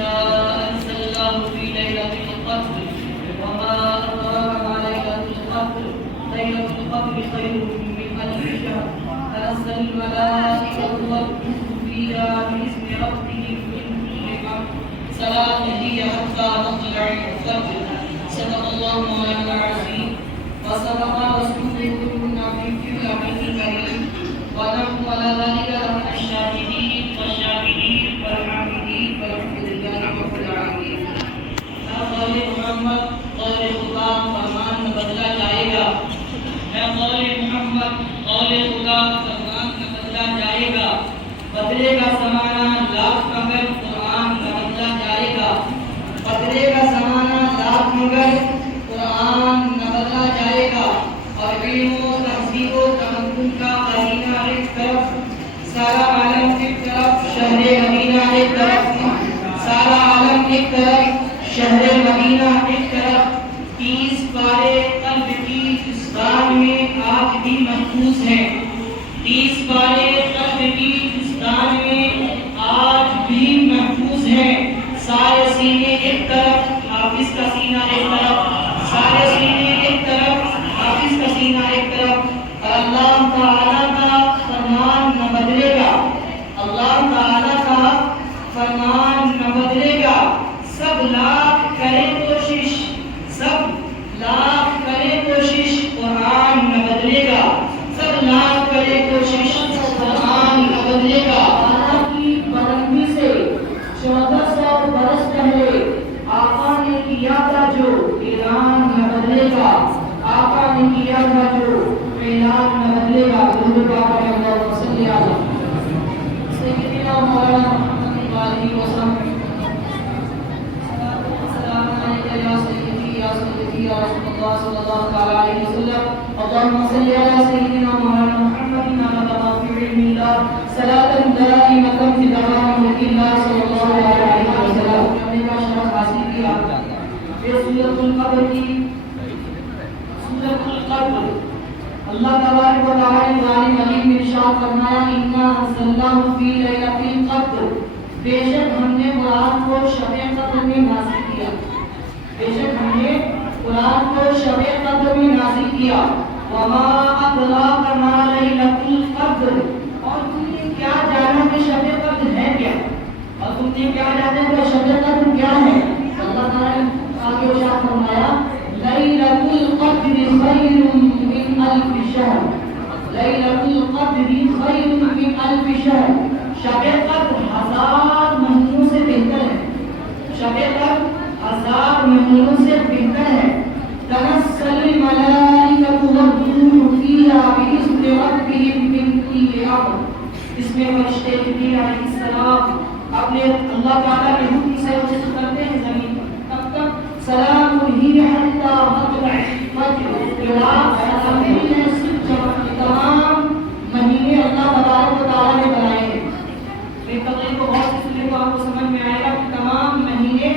أنزلناه في ليلة القدر وما أدراك ما ليلة القدر ليلة القدر خير من ألف شهر تنزل الملائكة والروح فيها بإذن ربهم من كل أمر سلام هي حتى مطلع الفجر صدق الله مولانا العظيم وصدق رسوله النبي الكريم ونحن على ذلك من الشاهدين والشاهدين والحامدين والحمد لله رب العالمين. قول محمد قول خدا فرمان نہ بدلا جائے گا. قول محمد قول خدا فرمان نہ بدلا جائے گا. بدلے گا زمانہ لاکھ مگر قرآن نہ بدلا جائے گا. بدلے گا زمانہ لاکھ مگر قرآن نہ بدلا جائے گا. اور علم و تہذیب و تمدن کا خزینہ ایک طرف سارا عالم ایک طرف شہر مدینہ ایک طرف سارا عالم ایک طرف شہر مدینہ ایک طرف 30 پارے قلب کی دستان میں آج بھی محفوظ ہیں. 30 پارے قلب کی دستان میں آج بھی محفوظ ہیں. سارے سینے ایک طرف حافظ کا سینہ ایک طرف سارے سینے ایک طرف حافظ کا سینہ ایک طرف. اور اللہ تعالیٰ کا فرمان نہ بدلے گا. اللہ تعالیٰ کا فرمان نہ بدلے گا. سب لاکھ کریں کوشش سب لاکھ کریں کوشش قرآن نہ بدلے گا. سب لاکھ کریں کوشش قرآن نہ بدلے گا. اللہ کی بلندی سے 1400 برس پہلے آقا نے کیا تھا جو اعلان نہ بدلے گا. آقا نے کیا تھا جو اعلان نہ بدلے گا. درود پاک ہے اللہم صلی علی سیدنا مولانا محمد وآلہ وسلم. السلام علیکم یا سیدی یا سیدی یا رسول اللہ صلی اللہ علیہ وسلم. اللہم صلی علی سیدنا مولانا محمد عدد ما فی علم اللہ صلاۃ دائمۃ بدوام ملک اللہ صلی اللہ علیہ وسلم. ہم نے کا شرف حاصل کیا یہ سورۃ القدر کی سورۃ القدر. اللہ تبارک و تعالی نے قرآن مجید میں ارشاد فرمایا انا انزلناه فی لیلۃ القدر. بے شک ہم نے قرآن کو شب قدر میں نازل کیا. بے شک ہم نے قرآن کو شب قدر میں نازل کیا. وما ادراک ما لیلۃ القدر. اور تم نے کیا جانا کہ شب قدر ہے کیا؟ اور تم نے کیا جانا کہ شب قدر کیا ہے؟ اللہ تعالی نے آگے ارشاد فرمایا لیلۃ القدر خیر من الف شہر. لیلۃ القدر خیر من الف شہر. شب قدر 1000 مہینوں سے بہتر ہے. شب قدر 1000 مہینوں سے بہتر ہے. تنزل الملائکۃ والروح فیہا بإذن ربہم من کل امر. اس میں فرشتے جبریل علیہ السلام اپنے اللہ تعالیٰ کے حکم سے کرتے ہیں زمین پر. تب تک سلام ہی حتی مطلع الفجر. تمام مہینے اللہ تبارک و تعالیٰ نے بنائے ہیں. ایک تقریر کو غور سے سنیں تو آپ کو سمجھ میں آئے گا کہ تمام مہینے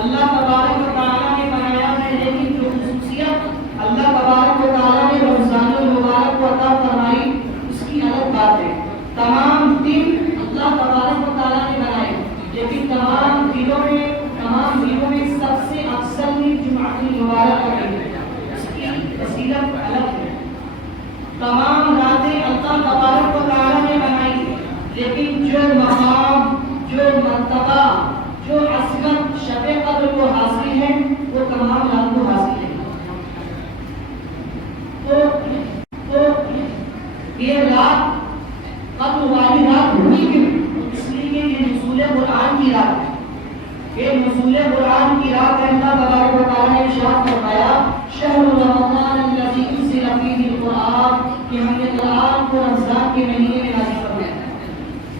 اللہ تبارک و تعالیٰ نے بنایا ہے. لیکن جو خصوصیت اللہ تبارک و تعالیٰ نے رمضان المبارک کو عطا فرمائی اس کی الگ بات ہے. تمام دن اللہ تبارک و تعالیٰ نے بنائے لیکن تمام دنوں میں سب سے افضل جمعہ المبارک ہے. اس کی فضیلت الگ ہے. تمام راتیں اللہ تبارک و تعالیٰ نے بنائی لیکن جو مقام جو مرتبہ جو عظمت شب قدر کو حاصل ہے وہ تمام رات کو حاصل ہے. تو یہ رات قدر والی رات ہوئی کیوں؟ اس لیے کہ یہ نزول قرآن کی رات ہے. یہ نزول قرآن کی رات ہے. اللہ تبارک و تعالیٰ نے ارشاد فرمایا شہر رمضان الذی انزل فیہ القرآن کہ ہم نے قرآن کو رمضان کے مہینے میں نازل فرمایا.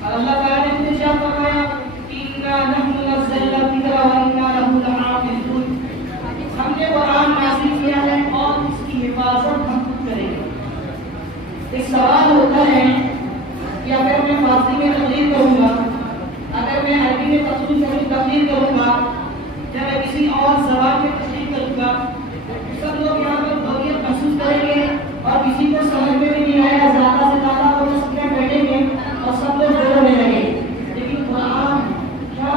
اور اللہ تعالیٰ نے ارشاد فرمایا انا نحن نزلنا الذکر وانا لہ لحافظون. ہم نے قرآن نازل کیا ہے اور اس کی حفاظت ہم خود کریں گے. ایک سوال ہوتا ہے کہ اگر میں فارسی میں تقریر کروں گا, اگر میں عربی میں تقریر کروں گا یا میں کسی اور زبان میں تقریر کروں گا, سب لوگ یہاں پر بوریت محسوس کریں گے اور کسی کو سمجھ میں بھی نہیں آیا. زیادہ سے زیادہ وہ سب بیٹھیں گے اور سب لوگ بولنے لگیں. لیکن قرآن کیا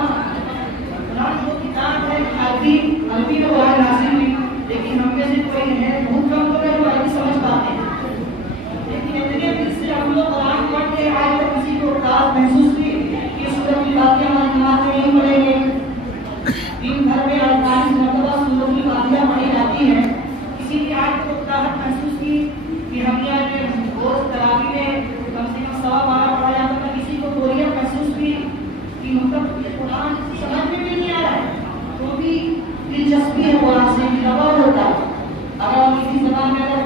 تک یہ قرآن سمجھ میں بھی نہیں آ رہا ہے تو بھی دلچسپی ہے قرآن سے لگاؤ ہوتا ہے. اگر آپ کسی زبان میں اگر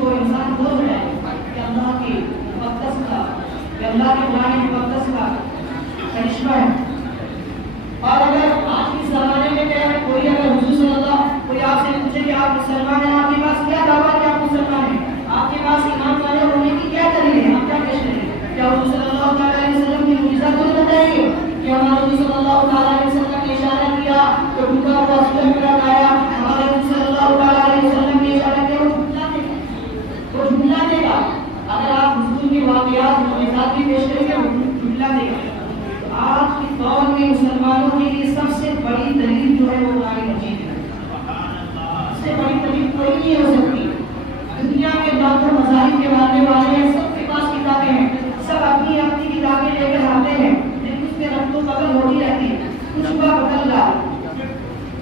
تو انسان بول رہا ہے کہ اللہ کی مقدس کا اللہ کے قرآن مقدس کا کرشمہ ہے. اور اگر آج کے زمانے میں کیا ہے کوئی اگر حضور صلی اللہ کوئی آپ سے پوچھے کہ آپ مسلمان ہیں آپ کے پاس کیا دعویٰ ہے کہ آپ مسلمان ہیں آپ کے پاس ایمان والے ہونے کی کیا دلیل ہے آپ کیا پیش کریں کیا حضور صلی اللہ علیہ وسلم کی معجزہ کوئی بتائیں گے کہ ہمارے حضور صلی اللہ علیہ وسلم نے اشارہ کیا تو ڈوبا ہوا سورج میں آیا ہمارے حضور صلی اللہ علیہ وسلم نے اشارہ کیا وہ جھٹلا دے گا. اگر آپ حضور کے واقعات معجزات بھی پیش کریں گے وہ جھٹلا دے گا. آج کے دور میں مسلمانوں کے لیے سب سے بڑی دلیل جو ہے وہ قرآن مجید ہے. اس سے بڑی دلیل کوئی نہیں ہو سکتی. دنیا کے ڈاکٹر مذاہب کے ماننے والے ہیں سب کے پاس کتابیں ہیں سب اپنی اپنی کتابیں لے کر آتے ہیں لیکن اس میں رفت و بدل ہوتی رہتی ہے کچھ ہوا بدل رہا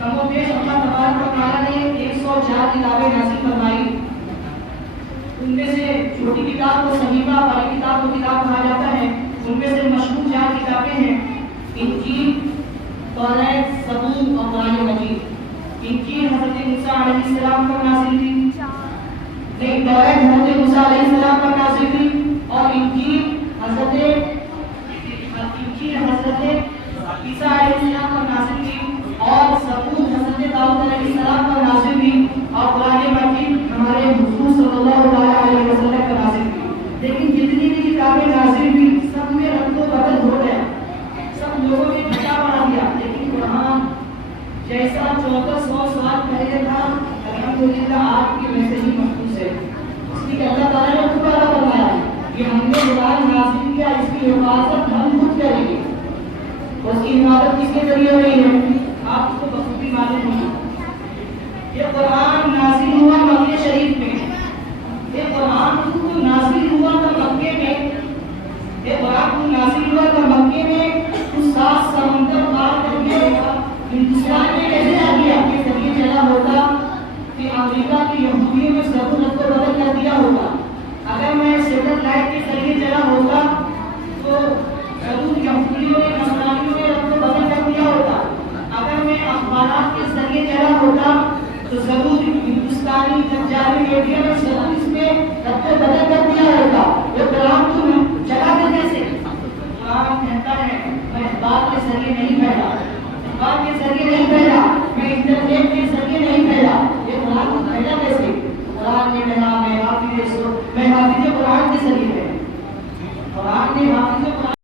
کم و بیش. اللہ تبارک و تعالیٰ نے 104 کتابیں نازل فرمائی. ان میں سے چھوٹی کتاب کو صحیفہ بڑی کتاب کو کتاب کہا جاتا ہے. ان میں سے مشہور 4 کتابیں ہیں انجیل توریت زبور اور قرآن مجید. انجیل حضرت موسیٰ علیہ السلام پر نازل ہوئی نہیں توریت حضرت موسیٰ علیہ السلام پر نازل ہوئی اور انجیل حضرت عیسیٰ علیہ السلام پر نازل ہوئی اور زبور حضرت داؤد علیہ السلام پر نازل ہوئی اور قرآن مجید ہمارے حضور صلی اللہ علیہ وسلم پر نازل ہوئی. لیکن جتنی بھی کتابیں نازل ہوئی سب میں رد و بدل ہو گیا سب لوگوں نے گھٹا بنا دیا. لیکن قرآن جیسا 1400 سال پہلے تھا الحمدللہ آج کی ویسے ہی محفوظ ہے. اس لیے اللہ تعالیٰ نے دوبارہ فرمایا کہ ہم نے قرآن نازل کیا اس کی حفاظت ہم خود کریں گے. اس کی حفاظت کس کے ذریعے ہوئی ہے آپ کو بخوبی معلوم ہوگا. یہ قرآن نازل ہوا مکہ شریف میں. یہ قرآن کو نازل ہوا تھا مکے میں. یہ قرآن کو نازل ہوا تھا مکے میں. اس 7 سمندر پار کر کے ہندوستان میں کیسے آ گیا کہ ذریعے چلا ہوتا کہ امریکہ کی یہودیوں میں ضرورت کو بدل کر دیا ہوگا. اگر میں سیٹلائٹ کے ذریعے چلا ہوگا تو ضرور یہودیوں نے نصرانیوں نے رب کو بدل کر دیا ہوگا. اگر میں اخبارات کے ذریعے چلا ہوتا تو ضرور ہندوستانی پنجابی میڈیا نے ضرور اس میں رب کو بدل کر دیا ہوگا. یہ قرآن کو چلا کر کیسے قرآن کہتا ہے میں اخبار کے ذریعے نہیں پھیلا اخبار کے ذریعے نہیں پھیلا میں انٹرنیٹ کے ذریعے نہیں پھیلا. یہ قرآن کو پھیلا کیسے قرآن نے کہا میں حافظ قرآن کے ذریعے قرآن نے حافظ قرآن